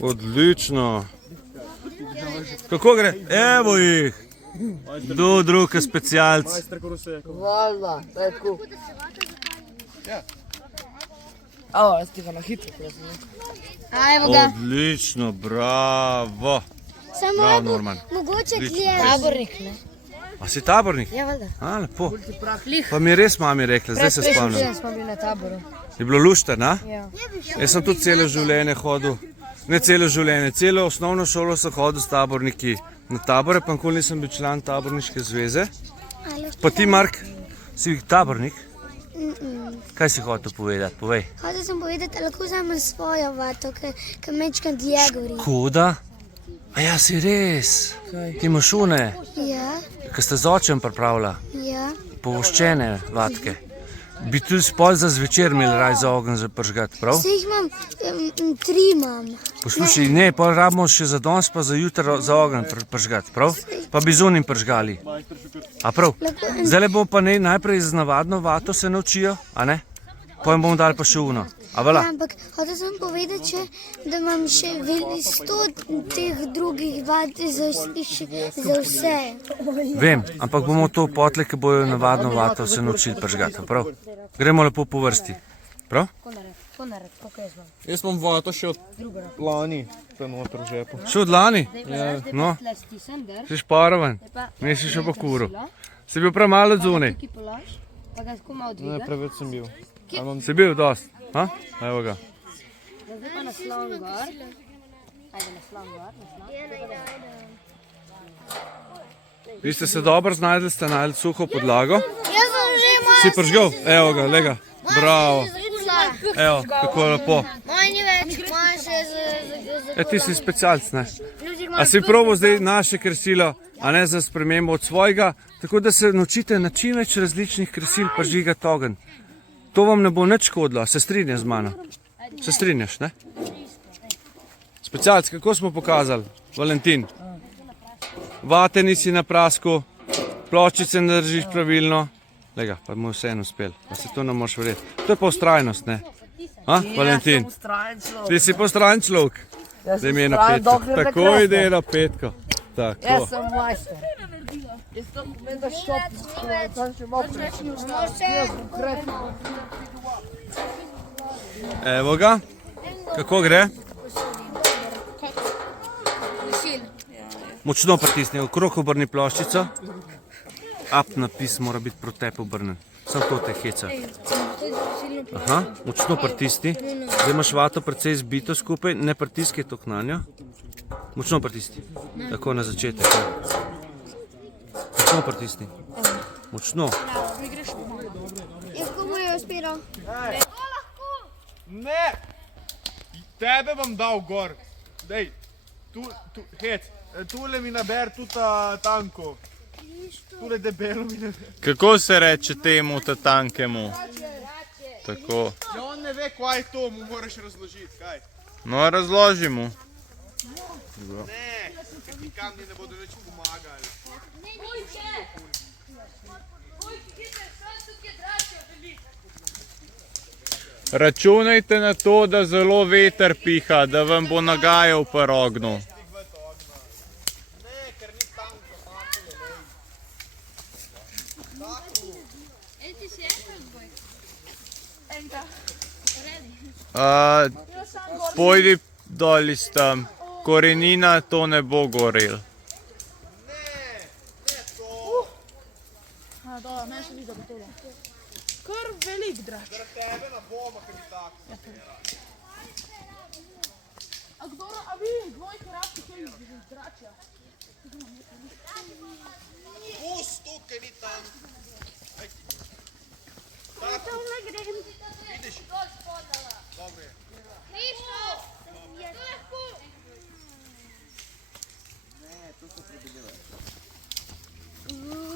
Odlično. Kako gre? Evo jih. Kdo drug je specialc? Valjda, to je tako. Alo, jaz ti ga na hitro, prosim. Evo ga. Odlično, bravo. Samo Bravo, Norman. mogoče gleda. Tabornik, ne? A si tabornik? Ja, valjda. A, lepo. Pa mi je res mami rekla, zdaj se spomnim. Prej smo bili na taboru. Je bilo lušter, na? Ja. Jaz sem tudi celo življenje hodil. Ne celo življenje, celo osnovno šolo sem hodil s taborniki na tabore, pa nikoli nisem bil član taborniške zveze. Pa ti, Mark, si tabornik? Kaj si hotel povedati? Povej. Hotel sem povedati, da lahko vzamem svojo vato, ker mečkam dlje gori. Koda? A ja, si res. Ti imaš une, Ja, ki ste z očem pripravila, ja. povoščene vatke. Bi tudi spol za zvečer imeli raj za ogenj za pržgati, prav? Vse jih imam, 3 imam. Poslušaj, ne, pa rabimo še za danes pa za jutro za ogenj pržgati, prav? Pa bi zunim pržgali. A prav? Zdaj bomo pa najprej z navadno vato se naučijo, a ne? Potem bomo dali pa še uno. A vala? Ja, ampak hotel sem povedati še, da imam še 100 teh drugih vat za vse. Vem, ampak bomo to potle, ki bojo navadno vato se naučili pržgati, prav? Gremo lepo po vrsti, prav? Jaz imam vato še od lani, to je noter v žepu. Še od lani? No, si šparovan, nisi še po kuru. Si bil prav malo zunaj. Ne, preveč sem bil. Si bil dost? Ha? Evo ga. Zdaj pa naslon gor. Ajde, naslon gor. Vi ste se dobro znajdli, ste našli suho podlago. Jaz sem že Si pržgal? Evo ga, lega. Bravo. Evo, kako lepo. Moj ni več, moj še za... Ti si specialc, ne? A si probal zdaj naše kresilo, a ne za spremembo od svojega, tako da se naučite na čim več različnih kresil prižigati ogenj. To vam ne bo nič škodilo, se strinjaš z mano? Se strinjaš, ne? Specialc, kako smo pokazali? Valentin. Vate nisi na prasku, pločice ne držiš pravilno. Lega, pa mu vseeno uspel, pa se to ne moš verjeti. To je pa ustrajnost, ne? Ha, Valentin? Ti si pa ustrajen človek. Zdaj mi je na petko. Takoj ide na petko. Tako. Jaz sem majster. Jaz sem vedno ščopil, tam še malo prišel. Evo ga. Kako gre? Močno pritisni, okrog obrni ploščico. Up napis mora biti proti tebi obrnen. Samo to te heca. Aha, močno pritisni. Zdaj imaš vato precej zbito skupaj, ne pritiskaj toliko na njo. Močno pritisni. Tako na začetek. Močno pritisni. Močno. Jaz ko bo je uspiral. Ne! Tebe bom dal gor. Dej, hec, tule mi naber tudi tanko. Tule debelo mi naber. Kako se reče temu tankemu? Tako. Ja, on ne ve, kaj je to, mu moraš razložiti, kaj? No, razloži mu. Ne, ker ti kamni ne bodo več pomagali. Računajte na to, da zelo veter piha, da vam bo nagajal po ognju. Ne, ker ni tanko, tanko je lej. Pojdi dol iz tam. Korenina to ne bo gorel. Kar velik drač. Zaradi tebe na bomo, ker ni tako. A kdo, a vi, dvoj krapki, kaj je dračja? Pust tu, ker ni tanko. Tako. Vidiš? Dobro je.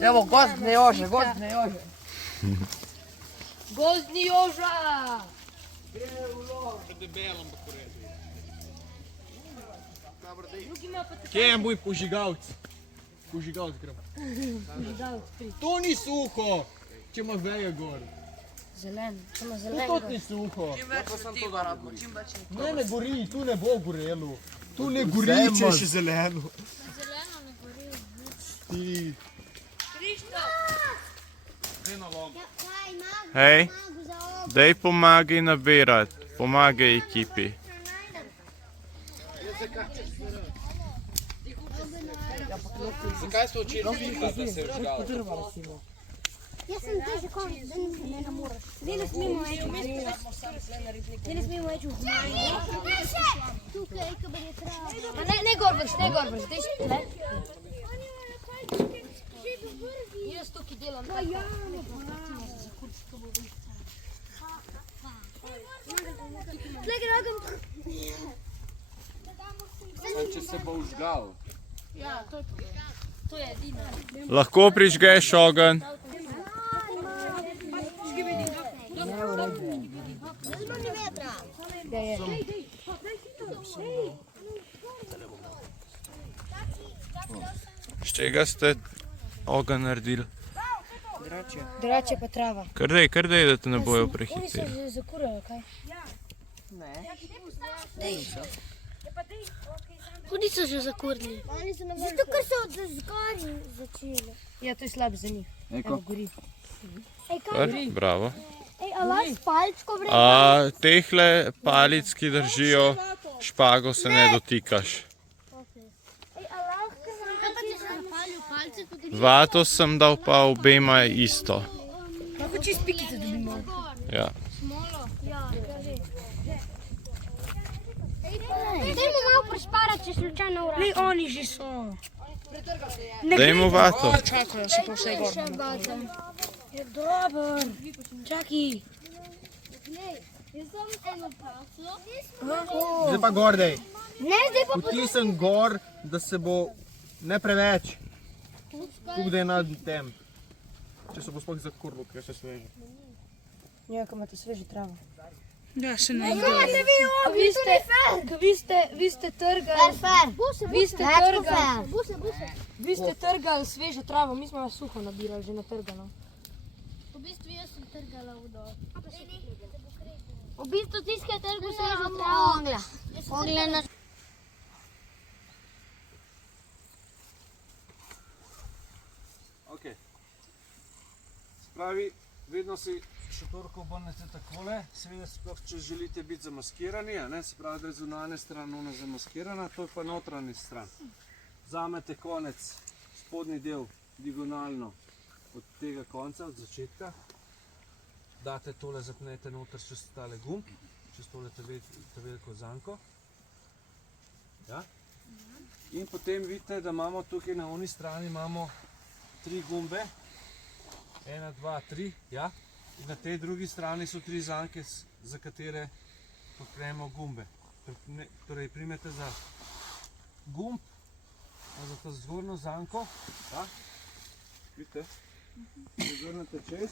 Evo, gozdne jože, gozdne jože. Gozdni joža! Debelo, ampak v redu. Kje je moj požigalc? Požigalc grem. To ni suho, če ima veje gor. Zelen, samo Tu zelen. tot ni suho. Čim več tega rabimo, čim več Ne, ne gori, tu ne bo gorelo. Tu ne gori, če je še zeleno. Zeleno ne gori. Ti. Hej, daj pomagaj nabirati, pomagaj ekipi. Zakaj so včeraj pika, da se je žgal? Jaz sem že konec, ne moreš. Zdaj ne smemo več v hrani. Tukaj, ko bo je trava. Ne gorbaš, daj špile. Jaz tukaj delam. Če se bo užgal. To je edino. Lahko prižgeš ogenj. Z čega ste ogenj naredili? Drugače pa trava. Kar dej, da te ne bojo Oni so prehiteli. že zakurali, kaj? Hudi so že zakurili. Zato, ker so od zgori začeli. Ja, to je slab za njih. Evo, gori. Bravo. Ej, a lahko s palčko vredi? A tehle palic, ki držijo špago, se ne dotikaš. Ej, a lahko kaj pa če se napalijo palce, kot je Vato sem dal pa obema isto. Lahko čist pikice dobimo. Ja. smolo? Ja, dajmo malo prešparati, če slučajno uradi. Ne, oni že so. Dajmo vato. Čakajo, še pa vse gor. Je dober. Čakaj. Jaz sem eno paslo. Zdaj pa gor dej. Ne, zdaj pa Potisnem gor, da se bo ne preveč. Tukaj da je nad tem. Če se bo sploh zakurlo, ker je še sveže. Ja, ko imate sveže travo. Ja, še ne. Vi ste trgali. Vi ste trgali. Buse. Vi ste trgali svežo travo, mi smo vas suho nabirali, že natrgano. V bistvu jaz sem trgala vodo. V bistvu tiskaj trgu svežo travo. Oglja na... Ok. Spravi, vedno si šotorko obrnete takole, seveda sploh če želite biti zamaskirani, a ne? Se pravi, da je zunanja stran ona zamaskirana, to je pa notranji stran. Vzamete konec, spodnji del, diagonalno od tega konca, od začetka. Date tole, zapnete noter čez tale gumb, čez tole ta veliko zanko. Ja? In potem vidite, da imamo tukaj na oni strani imamo 3 gumbe. 1, 2, 3, ja. In na tej drugi strani so 3 zanke, za katere odpremo gumbe. Torej primete za gumb, za to zgornjo zanko, ja. Vidite, zagrnete čez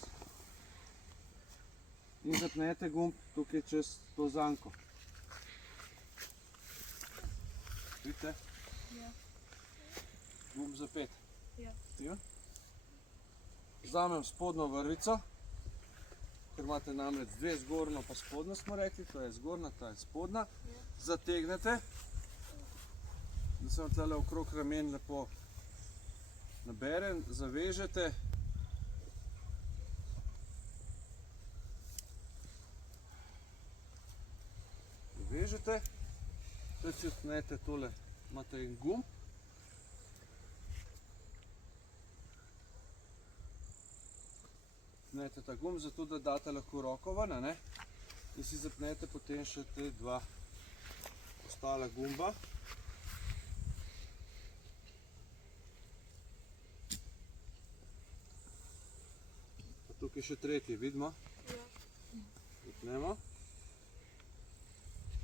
in zapnete gumb tukaj čez to zanko. Vidite? Gumb zapet. Ja. Vzamem spodnjo vrvico, ker imate namreč 2 zgornjo pa spodnjo, smo rekli, to je zgornja, ta je spodnja. Zategnete, da se vam tlele okrog ramen lepo nabere, zavežete. Zavežete, zdaj si odpnete tole, imate en gumb. Zapnete ta gumb, zato da date lahko roko ven, ne? In si zapnete potem še te 2 ostala gumba. Pa tukaj še tretji, vidimo? Zapnemo.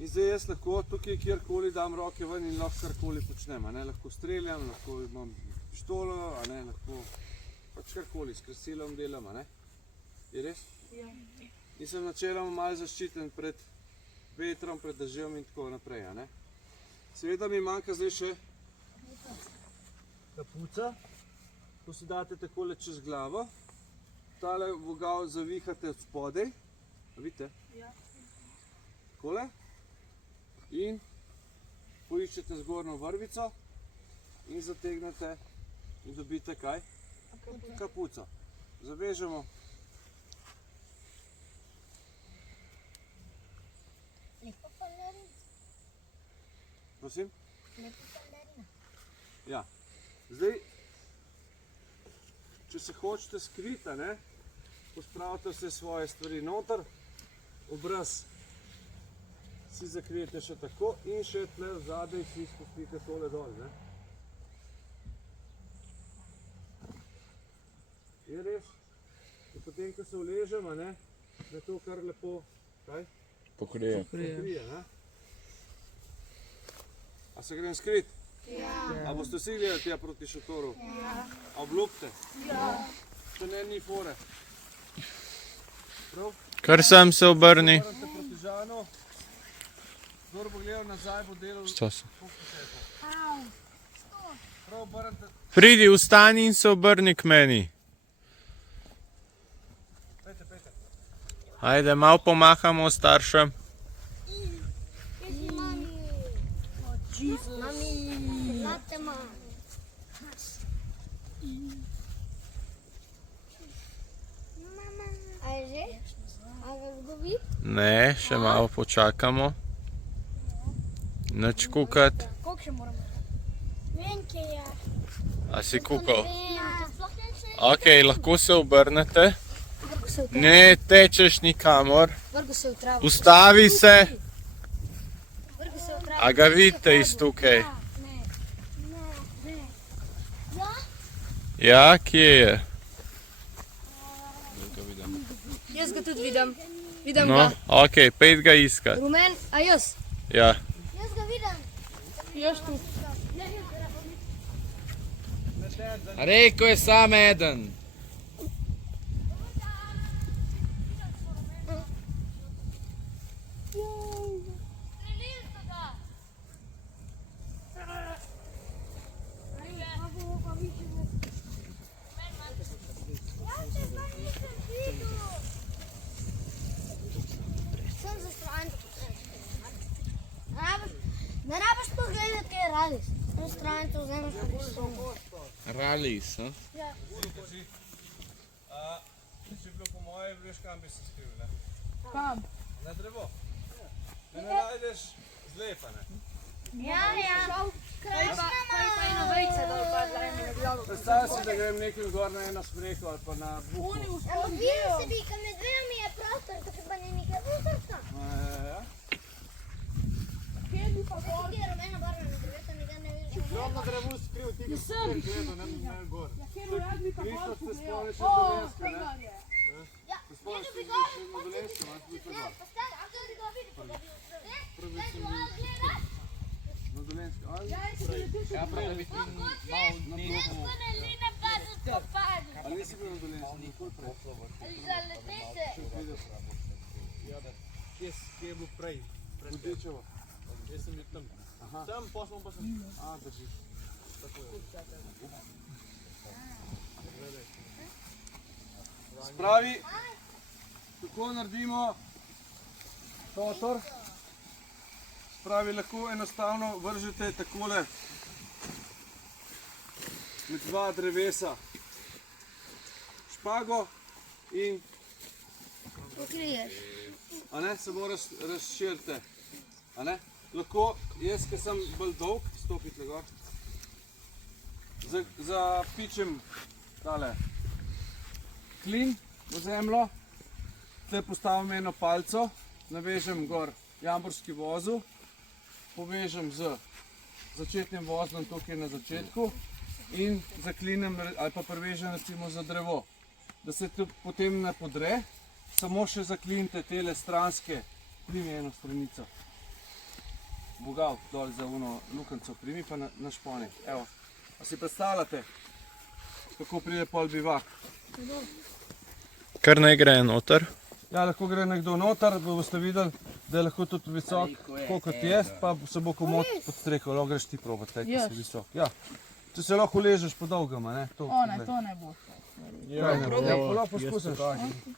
In zdaj jaz lahko tukaj kjerkoli dam roke ven in lahko karkoli počnem, ne? Lahko streljam, lahko imam pištolo, a ne? Lahko pač karkoli, s krasilom delam, a ne? Je res? Ja. In sem načeloma malo zaščiten pred vetrom, pred dežjem in tako naprej, a ne? Seveda mi manjka zdaj še kapuca, ko si date takole čez glavo, tale vogal zavihate od spodaj, A vidite? Ja. Takole. In poiščete zgornjo vrvico in zategnete in dobite kaj? Kapuco. Zavežemo. Lepo balerina. Prosim? Lepo balerina. Ja. Zdaj, če se hočete skriti, ne, pospravite vse svoje stvari noter, obraz si zakrijete še tako in še tle zadaj si spustite tole dol, ne. Je res? In potem, ko se uležemo, ne, da to kar lepo, kaj? Pokrije. Pokrije, ne. A se grem skrit? Ja. A boste vsi gledali tja proti šotoru? Ja. A obljubite? Ja. Če ne, ni fore. Prav? Kar sem se obrni. Obrnite proti Žanu. Kdor bo gledal nazaj, bo delal... Što se? Prav obrnite... Pridi, vstani in se obrni k meni. Pejte, pejte. Ajde, malo pomahamo staršem. Znate, mama. A je že? A ga kdo vidi? Ne, še malo počakamo. Nič kukat. Koliko še moramo? Vem, kje je. A si kukal? Ja. Ok, lahko se obrnete. Vrgo se v travo. Ne tečeš nikamor. Vrgo se v travo. Ustavi se. Vrgo se v travo. A ga vidite iz tukaj? Ja, kje je? Jaz ga tudi vidim. Vidim No, ga. ok, pejt ga iskat. Rumen, a jaz? Ja. Jaz ga vidim. Jaz tu. Rekel je sam eden. Sem zastrajen, da ne rabiš pogledati, kaj je radis. Sem zastrajen, to vzameš pa pištolo. Ralis, a? Če bi bilo po moje, veš kam bi se skril, ne? Kam? Na drevo. Da ne najdeš zlepa, ne? Ja, ja. Krasna mama. Predstavljaj si, da grem nekim gor na eno smreko ali pa na buhu. Evo, vidim se bi, kad med dverami je prostor, tako pa ni nekaj uzrsta. Ja. Kje bi pa gor? Kje je rumena barva na dreveta, nikaj ne vidiš. Jom na drevu skril, ti ga si gledal, ne gor. Ja, kje bi rad bi pa Kristo, gor ste pogledal? spomniš na O, Dolenjsko, ne? tega je. Ja, Se spomniš, bi da gor. si na Dolenjsko, imaš bil to gor. Pa stari, a to bi ga videl, pa ga bi Prvi sem bil na Dolenjsko, ali? Ja, jaz sem letel še prav, da bi ti malo nekaj... Ali nisi bil na Dolenjsko, nikoli prej? Kje je bil prej? Budičevo. Jaz sem bil tam. Tam, poslom pa sem. A, drži. Spravi, kako naredimo šotor? Spravi, lahko enostavno vržete takole med dva drevesa špago in Pokriješ. a ne, samo razširite. A ne? Lahko, jaz, ki sem bolj dolg, stopite gor, zapičem tale klin v zemljo, tle postavim eno palco, navežem gor jamborski vozel, povežem z začetnim vozlom tukaj na začetku in zaklinem ali pa prevežem recimo za drevo. Da se to potem ne podre, samo še zaklinite tele stranske, primi eno stranico. Bogal dol za uno lukanco, primi pa na šponi. Evo, a si predstavljate, kako pride pol bivak? Kar ne gre noter. Ja, lahko gre nekdo noter, boste videli, da je lahko tudi visok, tako kot jaz, pa se bo komod pod streho, lahko greš ti probat, kaj si visok. Ja, če se lahko ležeš po dolgama, ne? O, ne, to ne bo. Lahko poskusiš.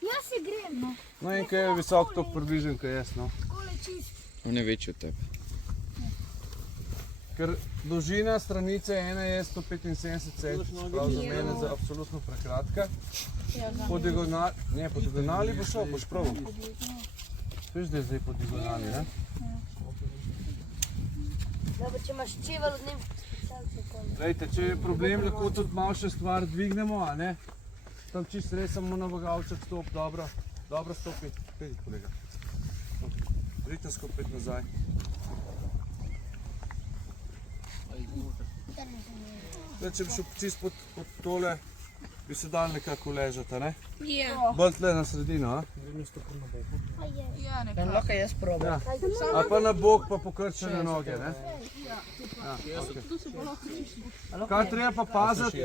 Jaz si grem, no. No in kaj je visok, to približen, kaj jaz, no. Takole čist. On je večji od tebe. Ker dolžina stranice ene je 175 cm, prav za mene je absolutno prekratka. Po diagonali bo šel, boš prav. Veš, da je zdaj po diagonali, ne? Dobro, če imaš čevel od njim, specialce koli. Glejte, če je problem, lahko tudi malo še stvar dvignemo, a ne? Tam čisto res samo na vogalček stop, dobro. Dobro stopi. Pejdi, kolega. Pridite skupaj nazaj. Zdaj, če bi šel čisto pod tole, bi se dal nekako ležati, a ne? Ja. Bolj tle na sredino, a? Ja, En nekako. lahko jaz probam. Ja. A pa na bok pa pokrčene noge, ne? Ja, okej. Kar treba pa paziti,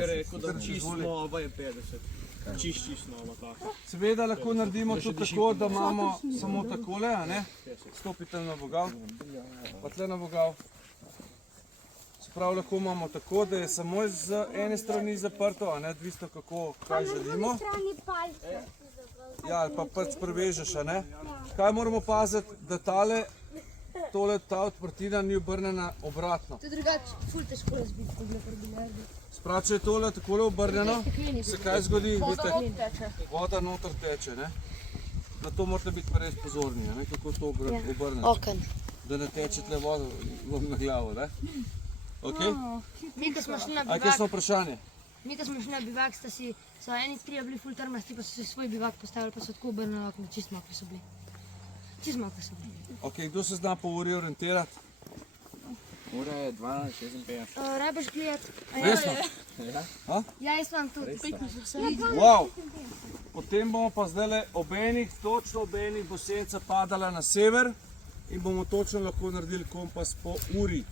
Nova je 50. Čist nova taka. seveda lahko naredimo tudi tako, da imamo samo takole, a ne? Stopite na vogal, pa tle na vogal. Se pravi, lahko imamo tako, da je samo z ene strani zaprto, a ne, odvisno kako, kaj želimo. Strani palce. Ja, ali pa pač prevežeš, a ne. Kaj moramo paziti, da ta odprtina ni obrnjena obratno. To je drugače, ful težko razbiti, ko gre pri biljardu. Sprav, če je tole takole obrnjeno, se kaj zgodi, vidite, Teče. voda noter teče, ne. Na to morate biti pa res pozorni, a ne, kako to obrnete. Oken. Da ne teče tle voda vam na glavo, ne. Okej? Mi, ko smo šli na A je kakšno vprašanje? bivak, so eni trije bili ful trmasti, pa so si svoj bivak postavili, pa so tako obrnili okno, čist mokri so bili. Čist mokri so bili. Okej, kdo se zna po uri orientirati? Ura je 12:56. Rabiš gledati? Resno? Ja, jaz vam tudi. Wow! Potem bomo pa zdajle ob enih, točno ob enih bo senca padala na sever in bomo točno lahko naredili kompas po uri.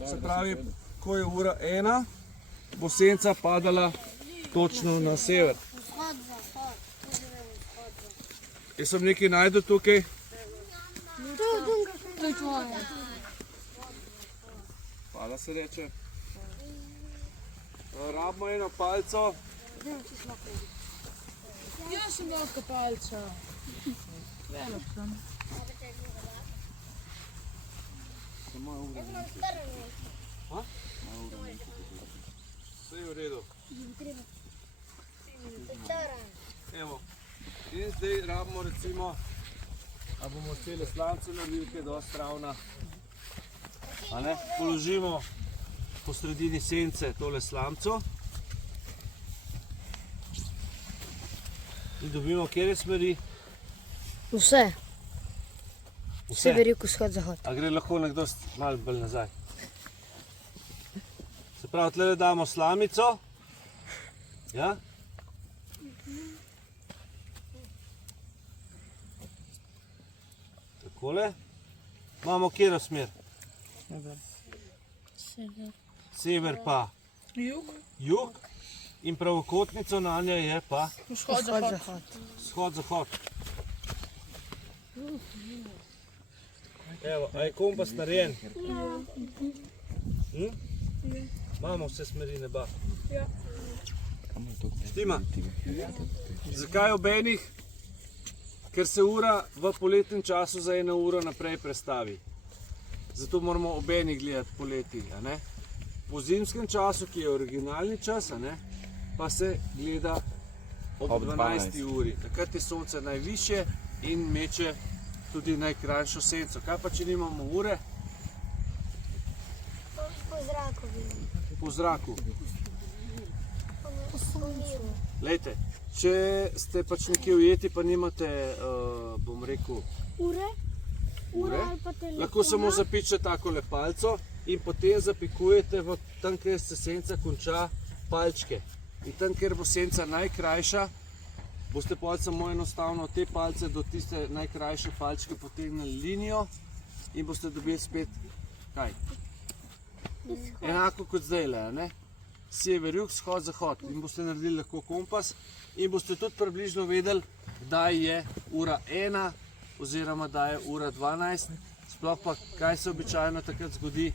Se pravi, ko je ura 1, bo senca padala točno na sever. Jaz sem nekaj najdel tukaj. To je tvoje. Hvala se reče. Rabimo eno palco. Jaz sem dal kapalca. Velik sem. Vse je v redu. Evo. In zdaj rabimo recimo, a bomo cele slance naredili, ki je dosti ravna. A ne? Položimo po sredini sence tole slamco. In dobimo kjer smeri? Vse. Vse. Sever, jug, vzhod, zahod. A gre lahko nekdo malo bolj nazaj? Se pravi, tle damo slamico. Ja? Takole. Imamo kjero smer? Sever pa Jug. jug. In pravokotnico na nje je pa Vzhod, zahod. vzhod, zahod. Evo, a je kompas narejen? Imamo vse smeri neba. Štima. Zakaj ob enih? Ker se ura v poletnem času za 1 uro naprej prestavi. Zato moramo ob enih gledati poleti. A ne? Po zimskem času, ki je originalni čas, a ne, pa se gleda ob 12. uri. Takrat je sonce najvišje in meče tudi najkrajšo senco. Kaj pa, če nimamo ure? Po zraku vidim. Po zraku. Po soncu. Lejte, če ste pač nekje ujeti, pa nimate, bom rekel, Ure? ure, ali pa telefona? lahko samo zapičete takole palco in potem zapikujete v tam, kjer se senca konča, palčke. In tam, kjer bo senca najkrajša, boste potem samo enostavno te palce do tiste najkrajše palčke potegnili linijo in boste dobili spet, kaj? Enako kot zdajle, a ne? Sever, jug, vzhod, zahod. In boste naredili lahko kompas in boste tudi približno vedeli, kdaj je ura 1 oziroma kdaj je ura 12. Sploh pa, kaj se običajno takrat zgodi,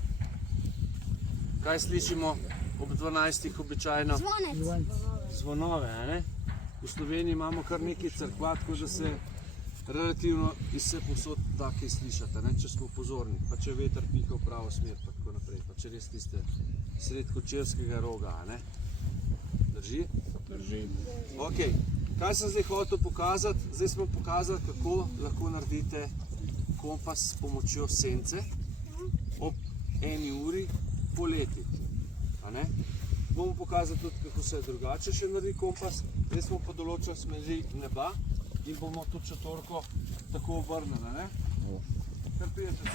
kaj slišimo ob 12 običajno? Zvonec. zvonove. A ne? V Sloveniji imamo kar nekaj cerkva, tako da se relativno iz vse posod take slišate, ne? Če smo pozorni, pa če veter piha v pravo smer, pa tako naprej, pa če res tiste sred Kočevskega roga, a ne? Drži? Drži. Ok, kaj sem zdaj hotel pokazati? Zdaj smo pokazali, kako lahko naredite kompas s pomočjo sence ob 1 uri poleti. A ne? Bomo pokazali tudi, kako se drugače še naredi kompas. Zdaj smo pa določili smeri neba in bomo tudi šotorko tako obrnili. Ne? Kar prijete se.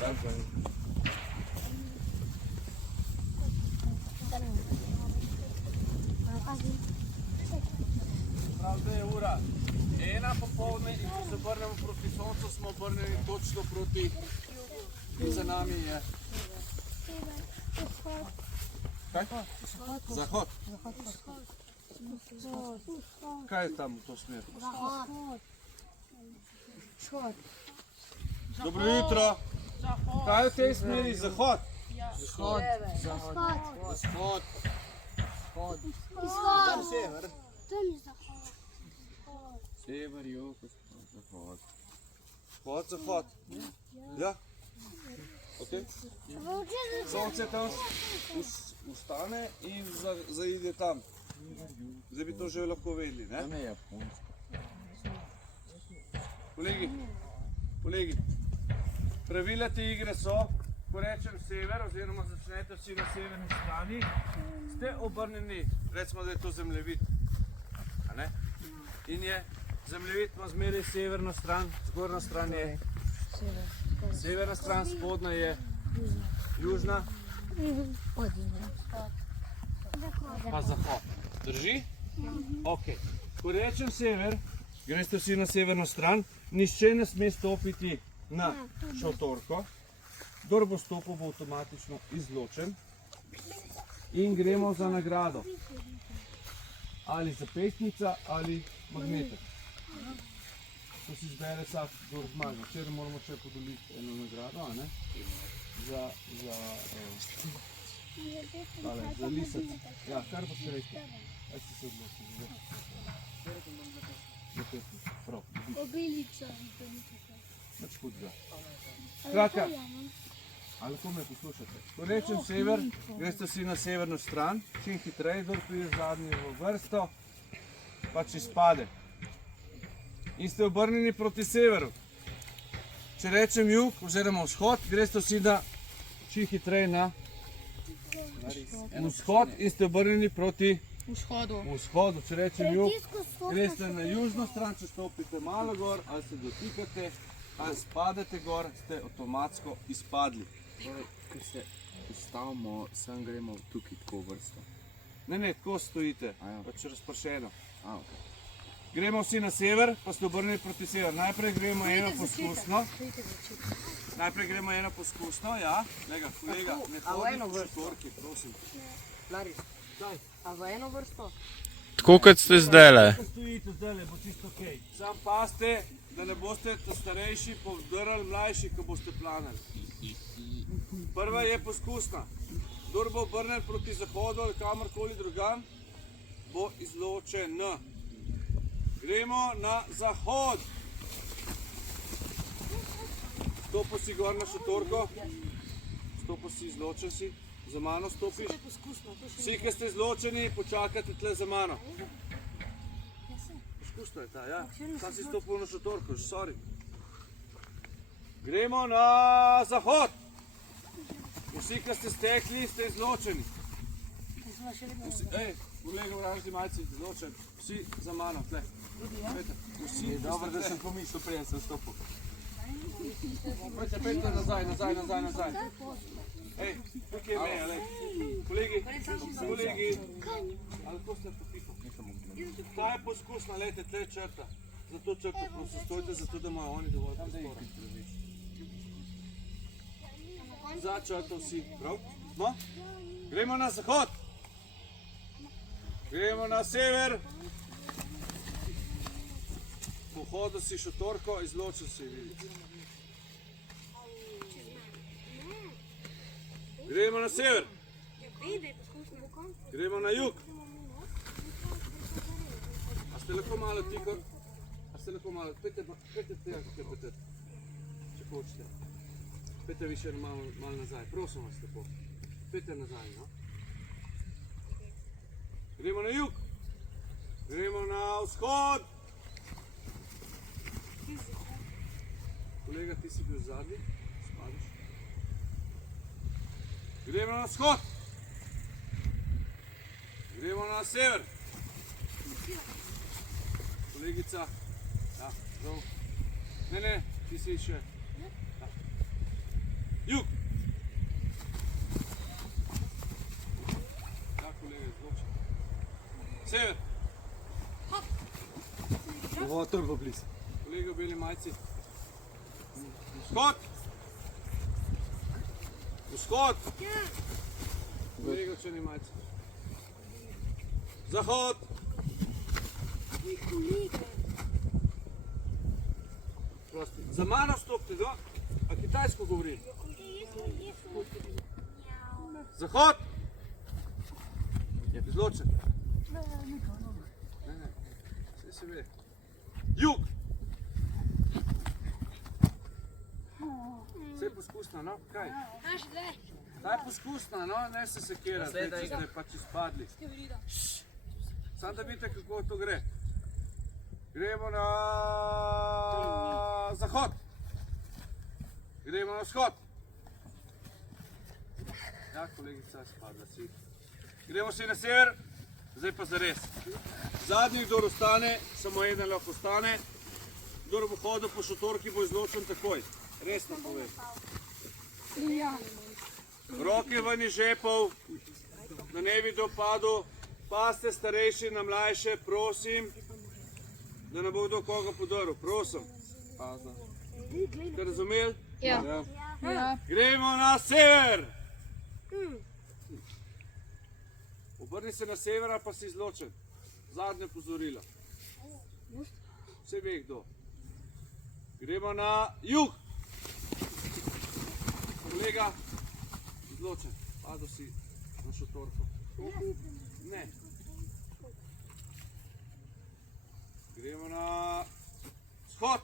Prav, zdaj je ura 1 popoldne in ko se obrnemo proti soncu, smo obrnjeni točno proti, in za nami je kaj? Zahod. Kaj je tam v to smer? Dobro jutro. Kaj je v tej smeri? Zahod. Zahod. Vzhod. Tam sever. Sever, jug, zahod. Vzhod, zahod. Ja. Ok. Sonce tam ustane in zaide tam. Zdaj bi to že lahko vedeli, ne? Tam je Japonska. Kolegi, pravila te igre so, ko rečem sever, oziroma začnete vsi na severni strani, ste obrnjeni, recimo, da je to zemljevid. A ne? In je zemljevid ima zmeraj severna stran, zgornja stran je severna stran, spodnja je južna, pa zahod. Drži? Ok. Ko rečem sever, greste vsi na severno stran, nihče ne sme stopiti na šotorko. Kdor bo stopil, bo avtomatično izločen. In gremo za nagrado. Ali zapestnica, ali magnetek. To si izbere vsak, kdor zmaga. Včeraj moramo še podeliti eno nagrado, a ne? Za lisec. Ja, kar boš rekel? Kaj si se odločil? Zapestnica, prav. Obilica. Nič hudega. Skratka, ali lahko me poslušate? Ko rečem sever, greste vsi na severno stran, čim hitreje, kdor pride zadnji v vrsto, pač izpade. In ste obrnjeni proti severu. Če rečem jug, oziroma vzhod, greste vsi čim hitreje na vzhod in ste obrnjeni proti vzhodu. Če rečem jug, greste na južno stran, če stopite malo gor, ali se dotikate, ali spadate gor, ste avtomatsko izpadli. Torej, ko se ustavimo, sem gremo tukaj tako vrsto. Ne, tako stojite, A ja. pač razpršeno. Ok. Gremo vsi na sever, pa ste obrnjeni proti severu. Najprej gremo eno poskusno, ja. Lega, kolega, ne hodi v šotorki, prosim. A v eno vrsto? Tako kot ste zdajle. Ko stojite zdajle, bo čisto okej. Sam paste, da ne boste starejši povdrli mlajši, ko boste planali. Prva je poskusna. Kdor bo obrnjen proti zahodu ali kamorkoli drugam, bo izločen. Gremo na zahod. Stopo si gor na šotorko. Stopo si, izločen si. Za mano stopiš. Vsi, ki ste izločeni, počakate tle za mano. Poskusno je ta, ja. Sam si stopil na šotorko, sorry. Gremo na zahod. Vsi, ki ste stekli, ste izločeni. Kolega v razli malci, izločen. Vsi za mano, tle. Vsi, dobro, da sem pomislil, preden sem stopil. Pejte nazaj. Ej, tukaj je meja, lej. Kolegi, ali ko ste popipali? Ta je poskusna, lejte, tle je črta. Zato črta, prosim, stojite, zato da imajo oni dovolj prostora. Za črto vsi, prav? Smo? Gremo na zahod. Gremo na sever. Po hodu si šotorko, izločil si, vidite. Gremo na sever. Gremo na jug. Ste lahko malo tiho? A ste lahko malo, pejte tega klepetati, če hočete. Pejte vi še malo nazaj, prosim vas lepo. Pejte nazaj, no. Gremo na jug. Gremo na vzhod. Kolega, ti si bil zadnji, spadiš. Gremo na vzhod. Gremo na sever. Kolegica, ja, prav. Ne, ti si še. Ja. Jug. Ja, kolega, izloči. Sever. Ovo, turbo blizu. Kolega v beli majici. Vzhod. Vzhod. Kolega v črni majici. Zahod. Prosti. Za mano stopite, no? A kitajsko govori? Zahod. Je izločen. Ne, vse se ve. Jug. Vse je poskusno, no? Kaj? Ta je poskusna, no? Ne se sekirate, če ste pač izpadli. Samo da vidite, kako to gre. Gremo na zahod. Gremo na vzhod. Ja, kolegica, spadla si. Gremo si na sever, zdaj pa zares. Zadnji, kdo ostane, samo eden lahko ostane. Kdo bo hodil po šotorki, bo izločen takoj. Resno povem. Roke ven iz žepov, da ne bi dopadel. Paste starejši na mlajše, prosim, da ne bo kdo koga podaril. Prosim. Ste razumeli? Ja. Gremo na sever. Obrni se na sever, pa si izločen. Zadnje pozorilo. Vse ve kdo. Gremo na jug. Kolega, izločen. Padel si na šotorko. Ne. Gremo na vzhod.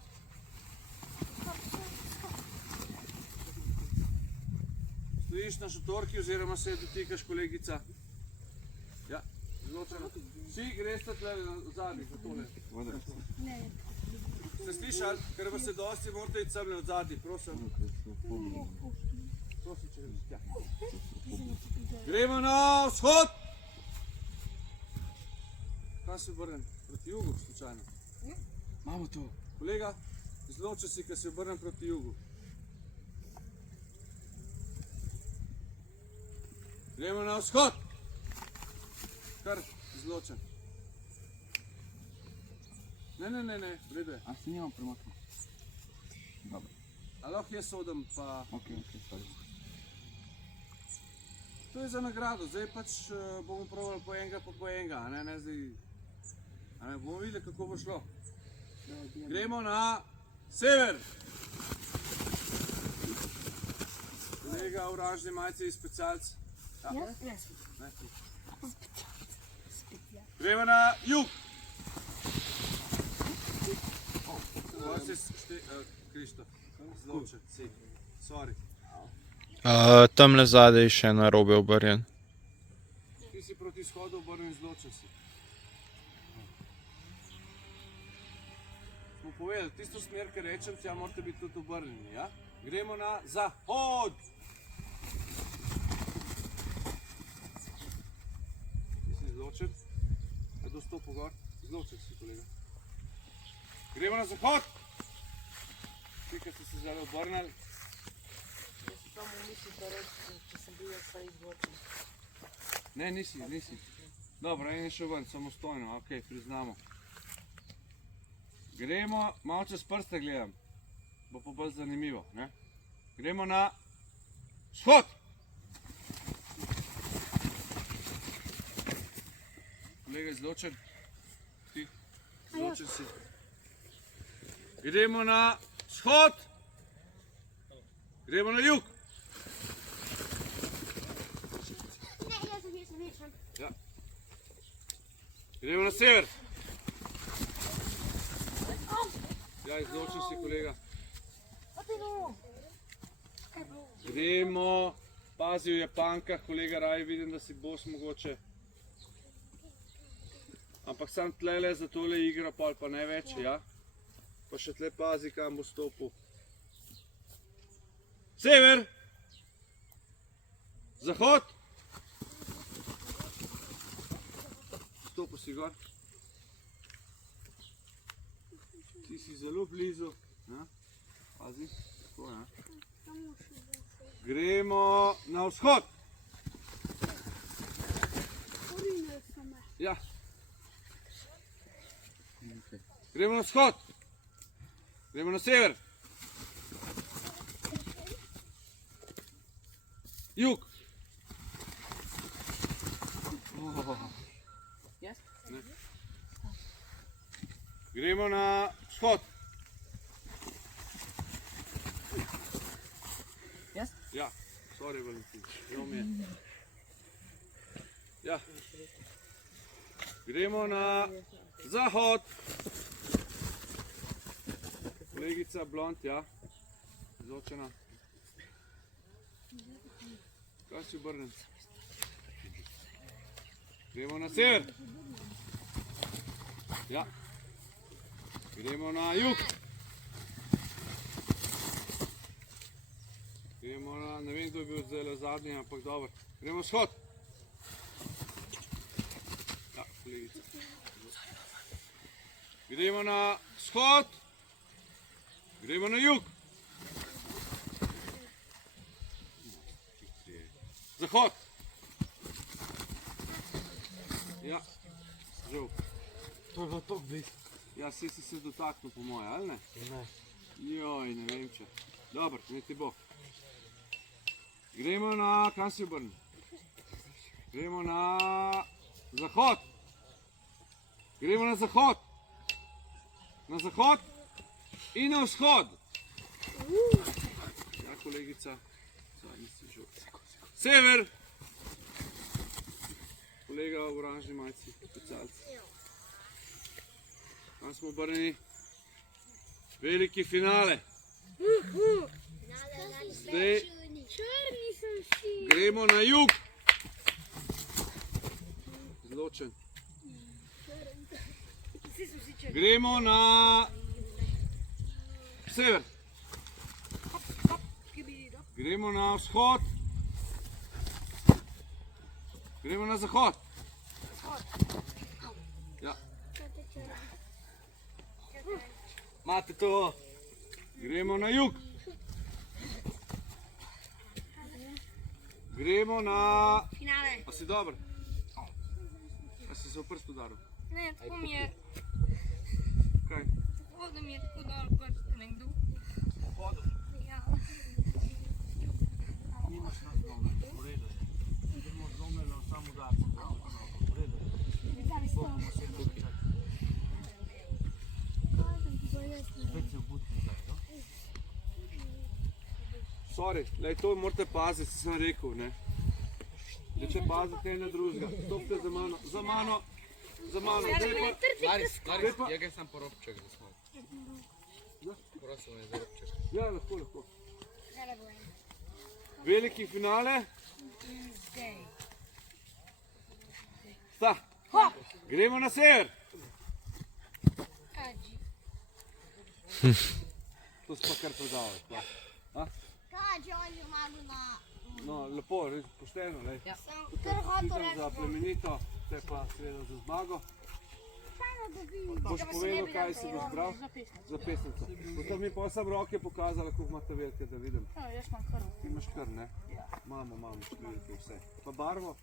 Stojiš na šotorki oziroma se dotikaš, kolegica. Ja, izločeno. Vsi greste tle v zadnji, za tole. Ste slišali? Ker vas je dosti, morate iti semle od zadnji, prosim. Prosim, če greš tja. Gremo na vzhod. Kaj se obrnem? Proti jugu, slučajno. Imamo to. Kolega, izloči si, ker se obrnem proti jugu. Gremo na vzhod. Kar izločen. Ne, vredo je. A se nimam premaknil? Dobro. A lahko jaz sodim, pa... Ok, sorry. To je za nagrado, zdaj pač bomo probali po enega, pa po enega, a ne zdaj... A ne, bomo videli, kako bo šlo. Gremo na sever. Kolega v oranžni majici je specialc. Ja. Ne, ti. Gremo na jug. Ovo si Krištof, zločen si, sorry. Tamle zadaj je še narobe obrnjen. Ti si proti izhodu obrnjen, zločen si. Smo povedali, tisto smer, ki rečem, tja morate biti tudi obrnjeni, ja? Gremo na zahod. Ti si zločen, a do stopu gor, zločen si, kolega. Gremo na zahod. Ti, ki ste se zdaj obrnili. Ne, nisi. Dobro, en je šel ven, samostojno, ok, priznamo. Gremo, malo čez prste gledam, bo pa bolj zanimivo, ne? Gremo na vzhod. Kolega izločen, ti, izločen si. Gremo na vzhod. Gremo na jug. Ja. Gremo na sever. Kaj, izločil si, kolega? Gremo, pazi v Japankah, kolega Raj, vidim, da si bos mogoče. Ampak sam tlele za tole igro, pa ne več, ja? Pa še tle pazi, kam bo stopil. Sever! Zahod! Stopil si gor. Ti si zelo blizu. Ja? Pazi, tako, ja. Gremo na vzhod. Ja. Gremo na vzhod. Gremo na sever. Jug. Ne. Gremo na vzhod. Ja, sorry Valentin, žal mi je. Ja. Gremo na zahod. Kolegica blond, ja. Izločena. Kaj si obrnem? Gremo na sever. Ja. Gremo na jug. Gremo na, ne vem, kdo je bil zdaj zadnji, ampak dobro. Gremo vzhod. Ja, kolegica. Gremo na vzhod. Gremo na jug. Zahod. Ja, žal. To je bilo tako blizu. Ja, si se dotaknil po moje, ali ne? Ne. Joj, ne vem če. Dobro, ne ti bo. Gremo na, kam si obrnil? Gremo na zahod. Gremo na zahod. Na zahod in na vzhod. Ja, kolegica. Zadnji si žal. Sever. Kolega v oranžni majci, specialci. Tam smo obrnjeni. Veliki finale. Zdaj gremo na jug. Izločen. Gremo na sever. Gremo na vzhod. Gremo na zahod. Ja. Imate to. Gremo na jug. Gremo na... Finale. A si dober? A si se v prst udaril? Ne, tako mi je. Kaj? Hodil mi je tako dol prst, nekdo. Hodil? Ja. Nimaš nas zlomljen, v redu je. Gremo zlomljen na sam udarce, v redu je. Bomo se tukaj. Spet se obuditi zdaj, no? Sorry, lej, to morate paziti, sem rekel, ne? Če pazite ena drugega, stopite za mano, za mano, za mano. Laris, ja ga sam porobček za smo. Prosim me za robček. Ja, lahko. Veliki finale. Sta, gremo na sever. To smo kar predavali. Kaj, on je malo na... No, lepo, res pošteno, lej. Kar hotel Čestitam reči. za plemenito, te pa seveda za zmago. Boš povedal, kaj si boš bral? Za pesnico. Potem mi pa sam roke pokazala, koliko imate velike, da vidim. Jaz imam kar. Ti imaš kar, ne? Imamo številke vse. Pa barvo?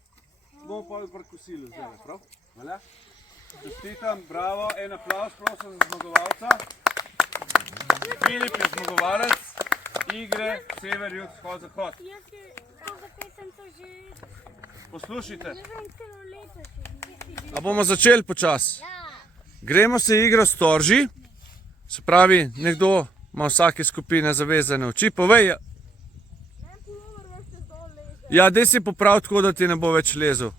Bomo pa prekosili zdaj, prav? Velja? Čestitam, bravo, en aplavz prosim za zmagovalca. Filip je zmagovalec igre Sever, Jug, Vzhod, Zahod. Poslušajte. A bomo začeli počas? Gremo se igro s torži, se pravi, nekdo ima vsake skupine zavezane oči, povej. Ja, daj si poprav tako, da ti ne bo več lezel.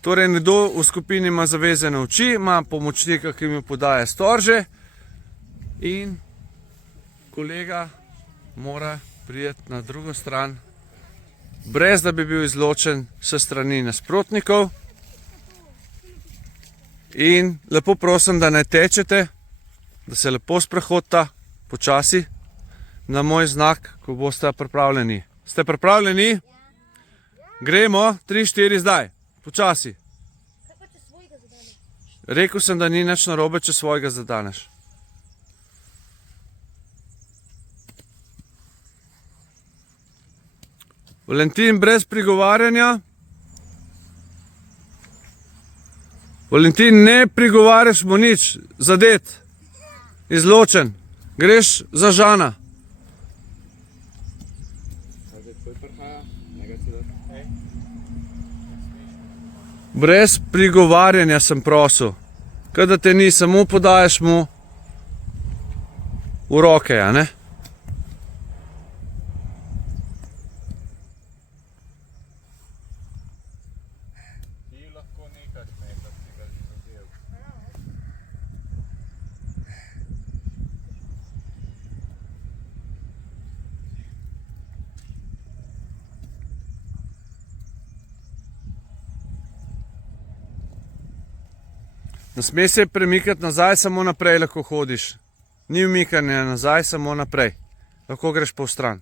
Torej, nekdo v skupini ima zavezane oči, ima pomočnika, ki mi podaja storže in kolega mora priti na drugo stran, brez da bi bil izločen s strani nasprotnikov. In lepo prosim, da ne tečete, da se lepo sprehodita počasi na moj znak, ko boste pripravljeni. Ste pripravljeni? Gremo, 3-4 zdaj, počasi. Rekel sem, da ni nič narobe, če svojega zadaneš. Valentin, brez prigovarjanja. Valentin, ne prigovarjaš mu nič, zadet, izločen, greš za Žana. Brez prigovarjanja sem prosil, kada te ni, samo podajaš mu v roke, a ne? Ne smej se premikati nazaj, samo naprej lahko hodiš. Ni umikanja nazaj, samo naprej. Lahko greš pa v stran.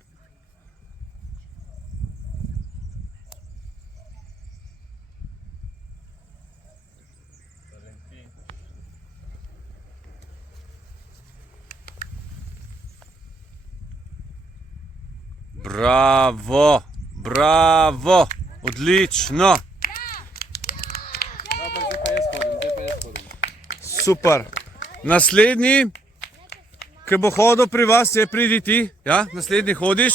Bravo, bravo, odlično. Super. Naslednji, ki bo hodil pri vas, je pridi ti. Ja, naslednji hodiš.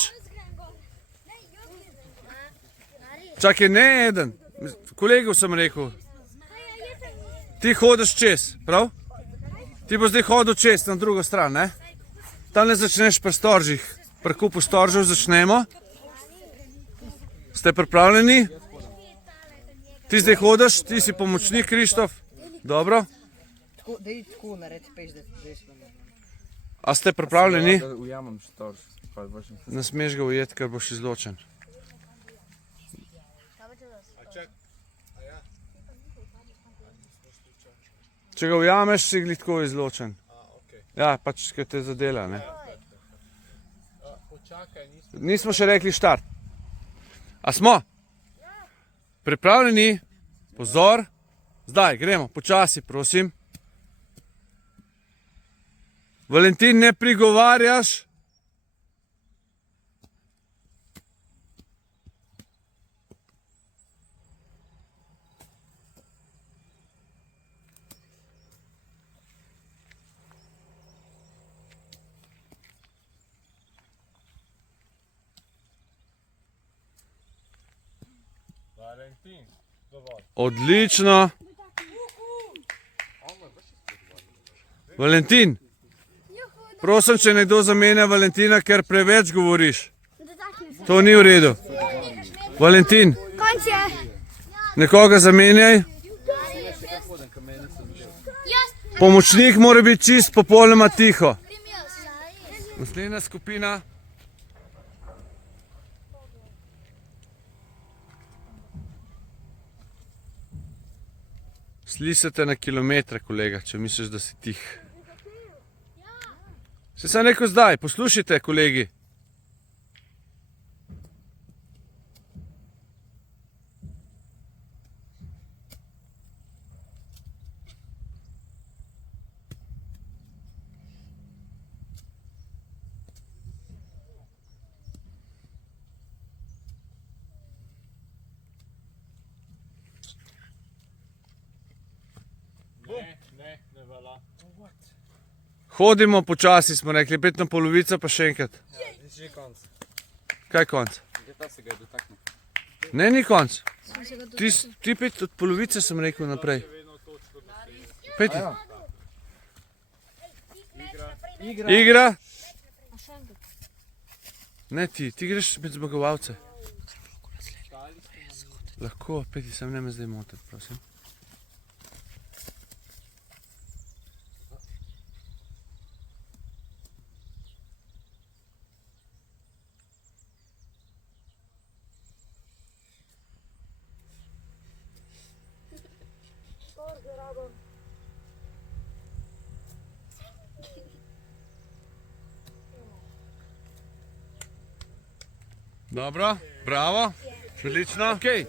Čakaj, ne eden. Kolegu sem rekel. Ti hodiš čez, prav? Ti bo zdaj hodil čez na drugo stran, ne? Tam ne začneš pri storžih. Pri kupu storžev začnemo. Ste pripravljeni? Ti zdaj hodiš, ti si pomočnik, Krištof. Dobro. A ste pripravljeni? Ne smeš ga ujeti, ker boš izločen. Če ga ujameš, si glih tako izločen. Ja, pač, ker te zadela, ne? Nismo še rekli štart. A smo? Pripravljeni? Pozor. Zdaj, gremo, počasi, prosim. Valentin, ne prigovarjaš. Odlično. Valentin, prosim, če nekdo zamenja Valentina, ker preveč govoriš. To ni v redu. Valentin, nekoga zamenjaj. Pomočnik mora biti čist popolnoma tiho. Naslednja skupina. Slisite na kilometre, kolega, če misliš, da si tih. Se sem rekel zdaj, poslušajte, kolegi. Hodimo počasi, smo rekli, 5 na polovico, pa še enkrat. Že konc. Kaj konc? Ne, ni konc. Ti 5 od polovice sem rekel naprej. 5. Igra. Ne ti greš med zmagovalce. Lahko, Peti, sem ne me zdaj motiti, prosim. Dobro, bravo, odlično. Okay.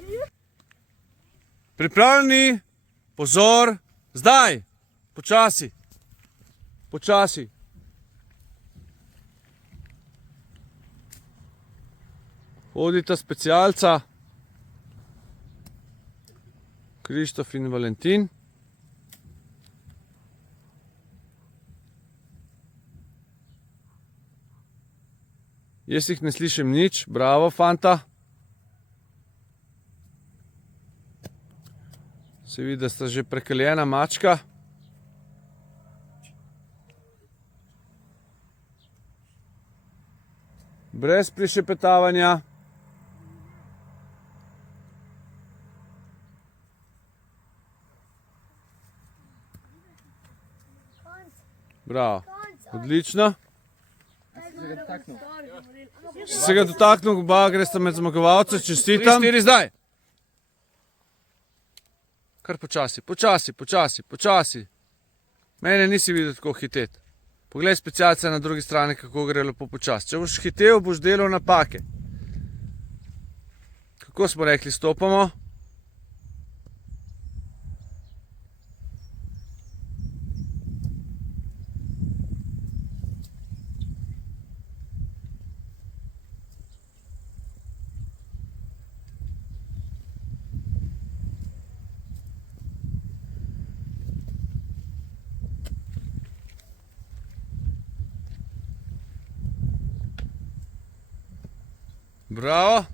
Pripravljeni, pozor, zdaj, počasi, počasi. Hodita specialca, Krištof in Valentin. Jaz jih ne slišim nič, bravo, fanta. Se vidi, da sta že prekaljena mačka. Brez prišepetavanja. Bravo, odlično. Če se ga dotaknil, oba gresta med zmagovalce, čestitam. 3-4 zdaj. Kar počasi, počasi, počasi, počasi. Mene nisi videl tako hiteti. Poglej specialce na drugi strani, kako gre lepo počasi. Če boš hitel, boš delal napake. Kako smo rekli, stopamo. Bravo,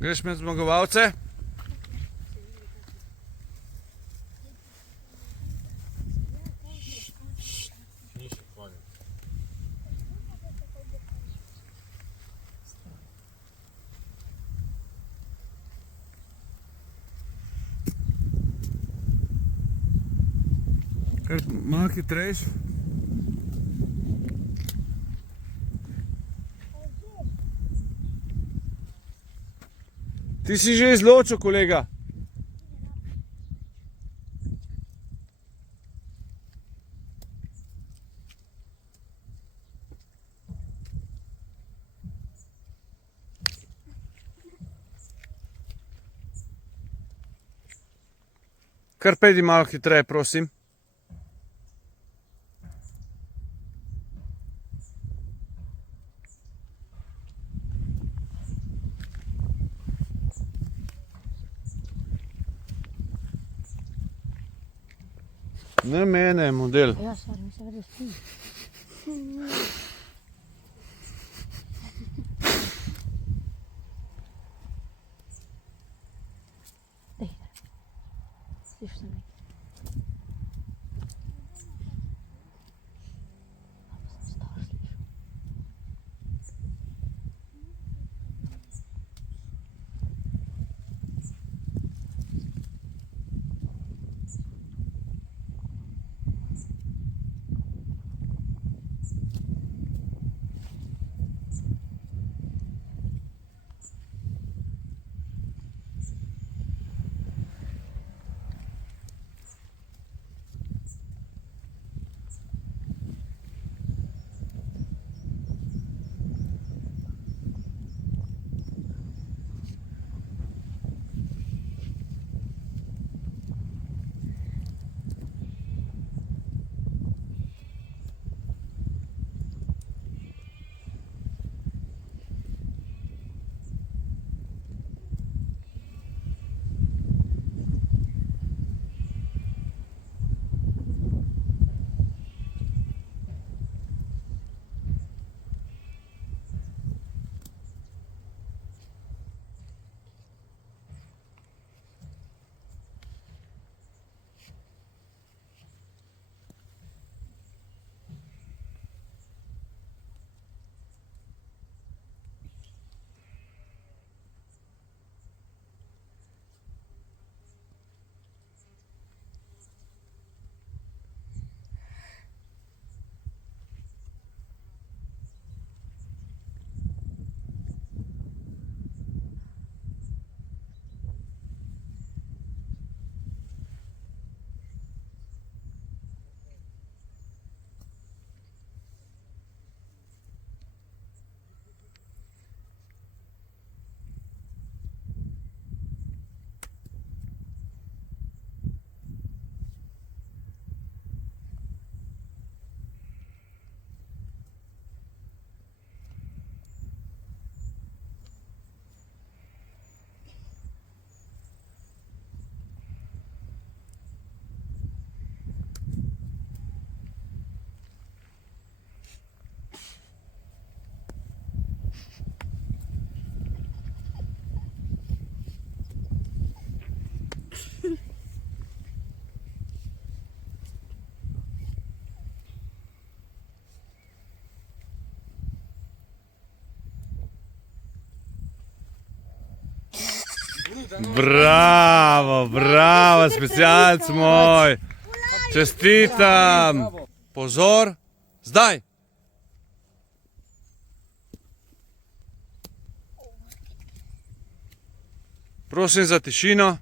greš med zmagovalce. Kar malo hitrejš. Ti si že izločil, kolega. Kar pejdi malo hitreje, prosim. Ne mene, model. Ja, stvari, mi se vede spri. Dej, sliš se nekaj. Bravo, bravo, specialc moj. Čestitam. Pozor, zdaj. Prosim za tišino.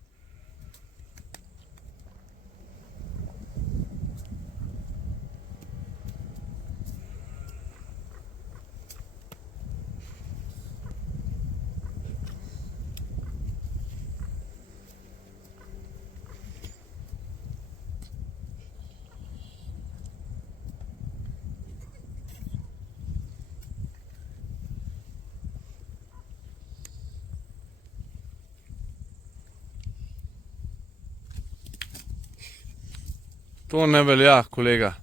To ne velja, kolega.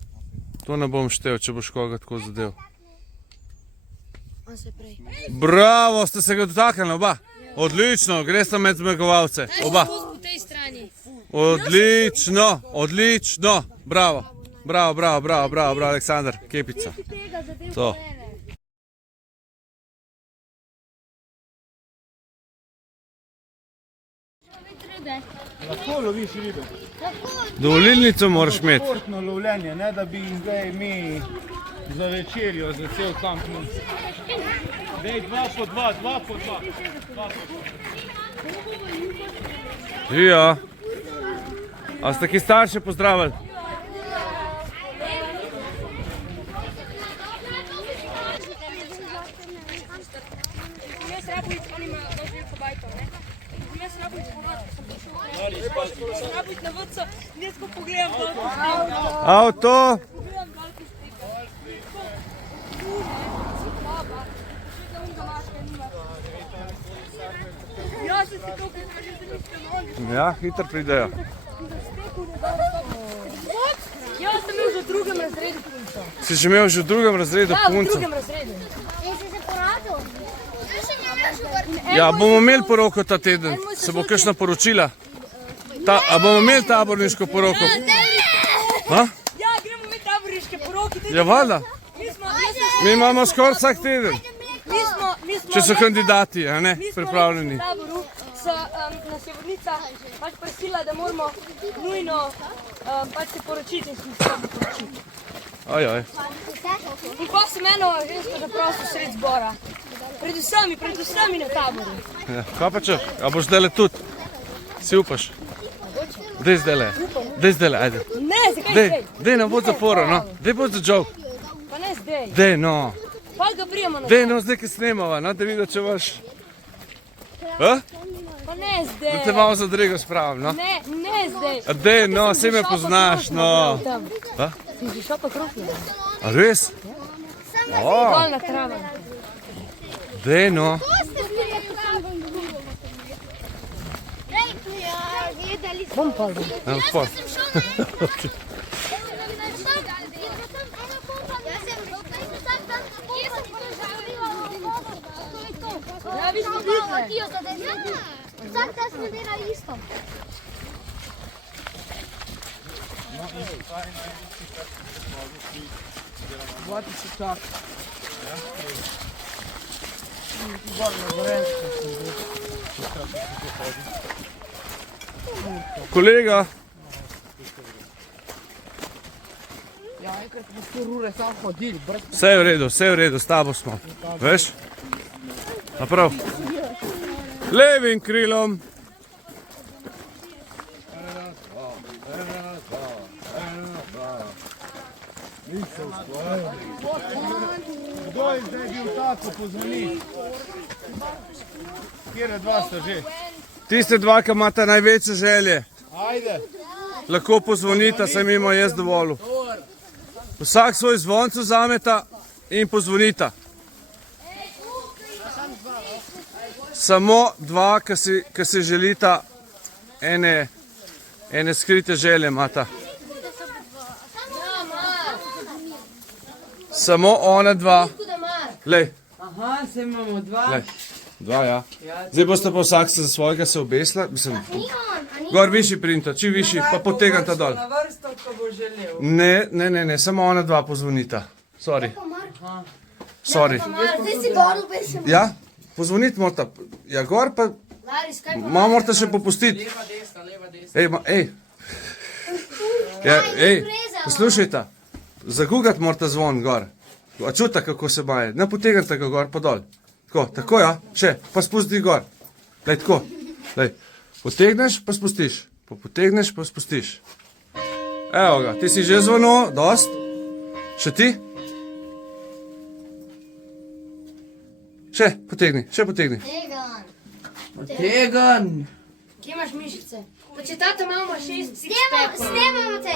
To ne bom štel, če boš koga tako zadev. On se prej. Bravo, ste se ga dotaknili oba. Odlično, greste med zmagovalce. Oba. Po tej strani. Odlično, odlično. Bravo, bravo, bravo, bravo, bravo, bravo, Aleksandar, kepica. To. Lahko loviš ribe. Dovolilnico moraš imeti. Športno lovljenje, ne da bi zdaj mi za večerjo, za cel kamp. Dej 2 po 2, 2 po 2. Živijo. A ste ki starše pozdravili? Avto. Ja, hitro pridejo. Jaz sem imel že v drugem razredu punco. Si že imel že v drugem razredu Ja, v punco? drugem razredu. Ja, bomo imeli poroko ta teden. Se bo kakšna poročila? A bomo imeli taborniško poroko? Ha? Ja, gremo imeti taboriške poroke. Ja, valjda. Mi imamo skoraj vsak teden. Če so kandidati, a ne, pripravljeni. V taboru nas je vodnica pač prosila, da moramo nujno pač se poročiti in smo se poročiti. Ojoj. In pa sem eno žensko zaprosil sred zbora. Pred vsemi na taboru. Ja, kaj pa če? A boš zdajle tudi? Si upaš? Dej zdajle, ajde. Ne, zakaj zdaj? Dej, ne bo zaporo, no. Dej bo za joke. Pa ne zdaj. Dej, no. Pa ga prijemo na Dej, no, zdaj, ki snemava, no, da vidim, če imaš. Pa ne zdaj. Da te malo zadrego spravim, no. Ne zdaj. Dej, no, saj me poznaš, no. Ha? Si že šel pa krofno? A res? Dol na travo. Dej, no. Bom padel. Ja, pa. Ja, vi smo videli. Vsak ta smo delali isto. Kolega. Ja, enkrat smo 4 ure sam hodili, brez Vse je v redu, s tabo smo. Veš? Naprav. Levim krilom. Kdo je zdaj bil tako, pozvoni? Kjere dva sta že? Tiste dva, ki imata največje želje. Ajde. Lahko pozvonita, sem ima jaz dovolil. Vsak svoj zvoncu zameta in pozvonita. Samo dva, ki si želita ene skrite želje imata. Samo ona dva. Lej. Aha, se imamo 2. Lej. Dva, ja. Zdaj boste pa vsak za svojega se obesla. Mislim, gor višji printer, čim višji, pa poteganta dol. Na vrsto, ko bo želel. Ne, samo ona dva pozvonita. Sorry. Zdaj si gor obesil. Ja, pozvoniti morata. Ja, gor pa Laris, kaj pa? Malo morate še popustiti. Leva, desna, leva, desna. Ej. Ja, poslušajte, zagugati morate zvon gor. A čuta, kako se maje. Ne potegnite ga gor pa dol. Tako ja, še, pa spusti gor. Lej, tako. Lej. Potegneš, pa spustiš. Potegneš, pa spustiš. Evo ga, ti si že zvonil, dost. Še ti? Še potegni. Tegan. Kje imaš mišice? Pa če tata imamo 6 six-packov. Snemamo te.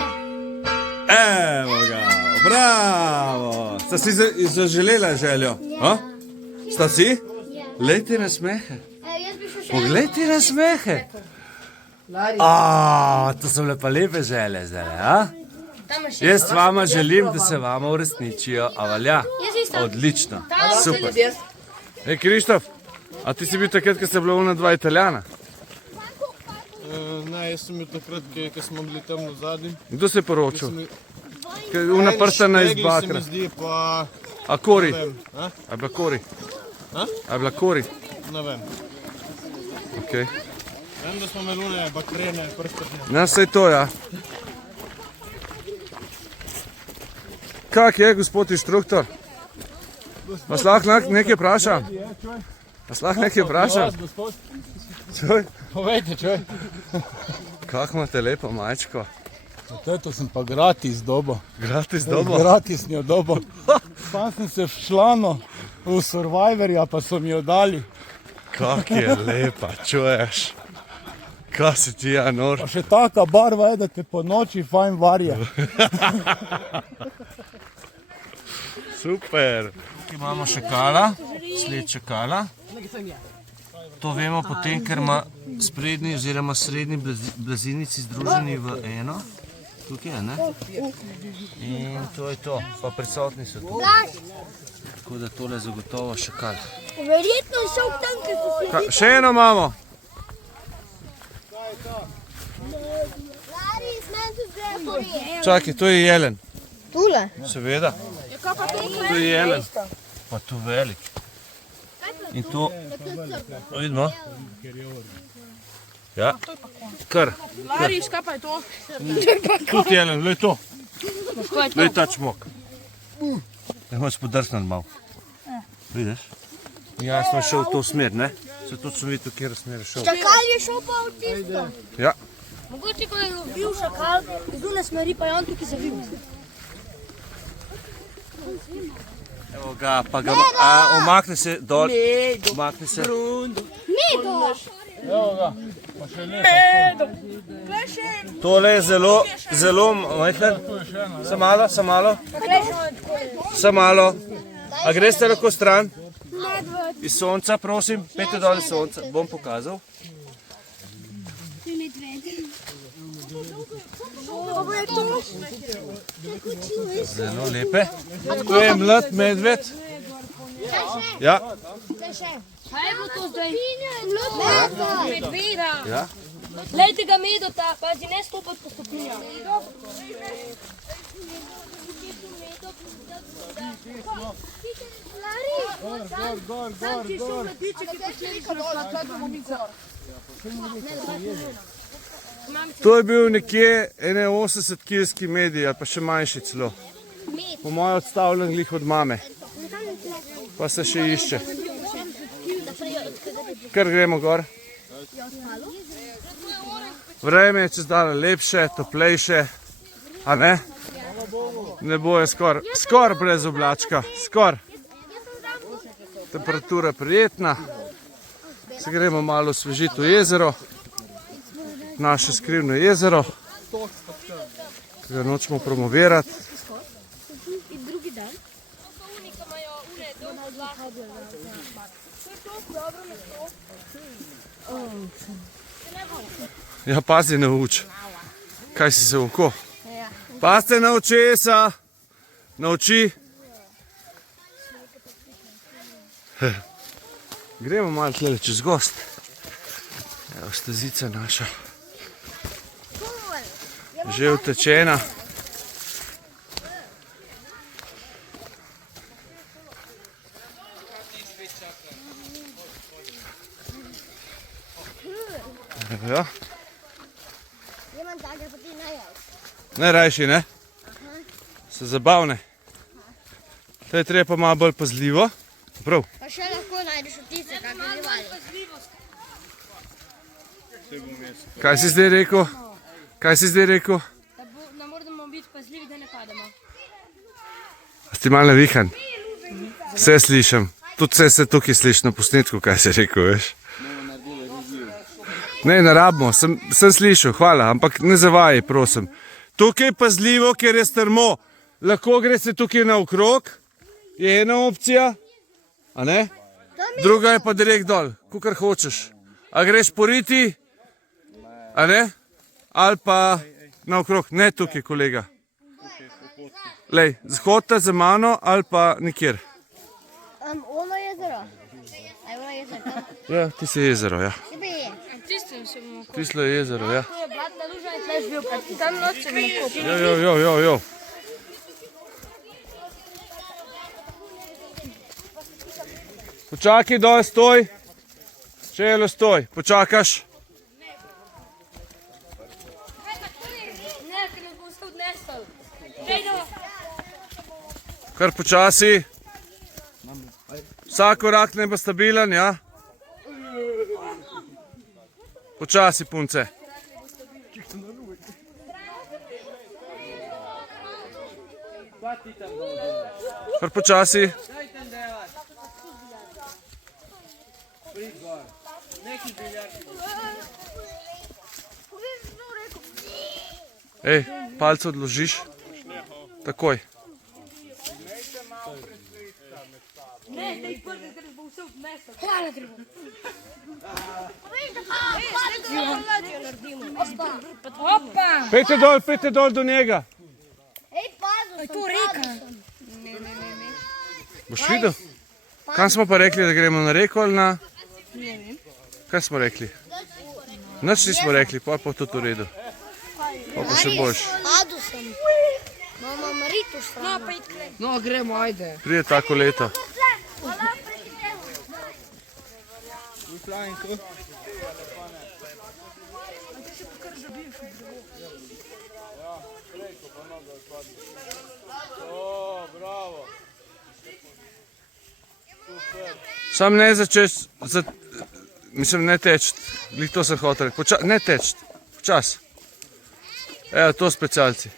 Evo ga, bravo. Sta si zaželela željo? Ja. Sta si? Ja. Glej ti nasmehe. Jaz bi šel še. Poglej ti nasmehe. Laris. To so bile pa lepe želje zdaj, a? Tam imaš 6. Jaz vama želim, da se vama uresničijo, a valja? Jaz isto. Odlično. Tam Super. Jaz. Ej, Krištof, a ti si bil takrat, ko sta bila ona dva Italijana? Ne, jaz sem bil takrat, ko smo bili tam v zadnji. Kdo se je poročil? Una prstana iz Se bakra. mi zdi, pa A kori? ne vem. A? A je bila kori? A? A je bila kori? Ne vem. Okay. Vem, da smo imeli one bakrene prstane. Ne, vse to, ja. Kak je, gospod inštruktor? Vas lahko nekaj vprašam? Vas lahko nekaj vprašam? Čuj, Povejte, čoj. kak imate lepo majčko? To sem pa gratis dobo. Gratis dobo? Gratis njo dobo. Sam sem se včlanil v Survivorja, pa so mi jo dali. Kak je lepa, čuješ? Kaj si ti, ja, nor? Pa še taka barva je, da te po noči fajn varja. Super. Tukaj imamo šakala, sled šakala. To vemo potem, ker ima sprednji oziroma srednji blazinici združeni v eno. Tukaj je, ne? In to je to, pa prisotni so tu. Tako da tole je zagotovo šakal. Verjetno je šel tam, ker so se... Še eno imamo. Laris, meni se zdaj povije. Čakaj, to je jelen. Tule? Seveda. To je jelen. Pa tu velik. In to, vidimo? Ja, kar. Laris, kaj pa je to? Tudi jelen, glej to. Glej ta čmok. Ne hoč podrsnati malo. Vidiš? Ja, sem šel v to smer, ne? Se tudi sem videl, kjer smer je šel. Šakal je šel pa v tisto. Ja. Mogoče, ko je bil šakal, z une smeri pa je on tukaj zavil. Evo ga, pa ga, omakne se dol. Omakne se. Medo. Evo ga, pa še lepo. Tole je zelo majhen. Samo malo. A greste lahko stran? Iz sonca, prosim. Pejte dol iz sonca. Bom pokazal. Zelo lepe. To je mlad medved. Ja. Kaj je bilo to zdaj? Medveda. Ja. Lejte ga medota, pazi, ne stopati po stopnjah. To je bil nekje 81-kilski medij, ali pa še manjši celo. Po mojem odstavljen glih od mame. Pa se še išče. Kar gremo gor. Vreme je čez dan lepše, toplejše, a ne? Nebo je skor brez oblačka, skor. Temperatura prijetna. Se gremo malo osvežiti v jezero. Naše skrivno jezero, ki ga nočemo promovirati. Ja, pazi na uč. Kaj si se oko? Pazite na očesa, na oči. Gremo malo tle čez gost. Evo, stezica naša. Že utečena. Ja. Imam take, pa ti največ. Najrajši, ne? So zabavne. To je treba pa malo bolj pazljivo. Prav. Pa še lahko najdeš vtice, kakšne živali. Kaj si zdaj rekel? Kaj si zdaj rekel? Da moramo biti pazljivi, da ne pademo. A si malo navihan? Vse slišim. Tudi vse se tukaj sliši na posnetku, kaj si rekel, veš? Ne rabimo, sem slišal, hvala, ampak ne zavaji, prosim. Tukaj je pazljivo, ker je strmo. Lahko gre se tukaj naokrog, je ena opcija, a ne? Druga je pa direkt dol, kakor hočeš. A greš poriti, a ne? Ali pa naokrog, ne tukaj, kolega. Lej, zhodite za mano ali pa nikjer. Ono jezero. Aj, ono jezero tam. Ja, ti si jezero, ja. Sebe je. Tistem se bomo kopali. Tislo je jezero, ja. To je blatna luža in tle živijo proti. Tam noč se bomo kopali. Jo. Počakaj dol, stoj. Čelo, stoj. Počakaš. Ne, ker ne bomo se odnesel. Žejdo. Kar počasi. Vsak korak naj bo stabilen, ja. Počasi, punce. Kar počasi. Ej, palce odložiš. Takoj. Ne, daj prvi, ker bo vse odnesel. Hvala ti bo. Opa! Pejte dol do njega. Ej, pazu, To reka. Boš videl? Kam smo pa rekli, da gremo na reko ali na... Ne vem. Kaj smo rekli? Nič nismo rekli, pa je tudi v redu. Pa še boljš. Padu sem. Mama Maritu No, strana. pa idkle. No, gremo, ajde. Prije tako leto. Sam ne začeš, mislim ne teč, glih to sem hotel reči, ne teč, počas. Evo, to specialci.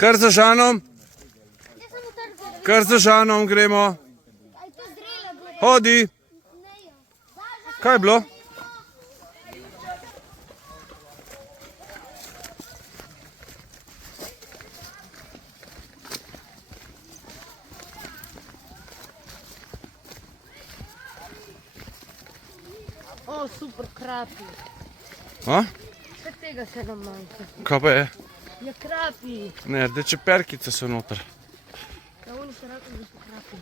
Kar za Žanom. Kar za Žanom gremo. Hodi. Kaj je bilo? O, super krapi. A? Vse tega se nam manjka. Kaj pa je? Ja, krapi. Ne, rdeče perkice so noter. Ja, oni se rekli, da so krapi.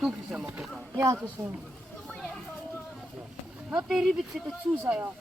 Tukaj se bomo kopali. Ja, to so. No, te ribice te cuzajo.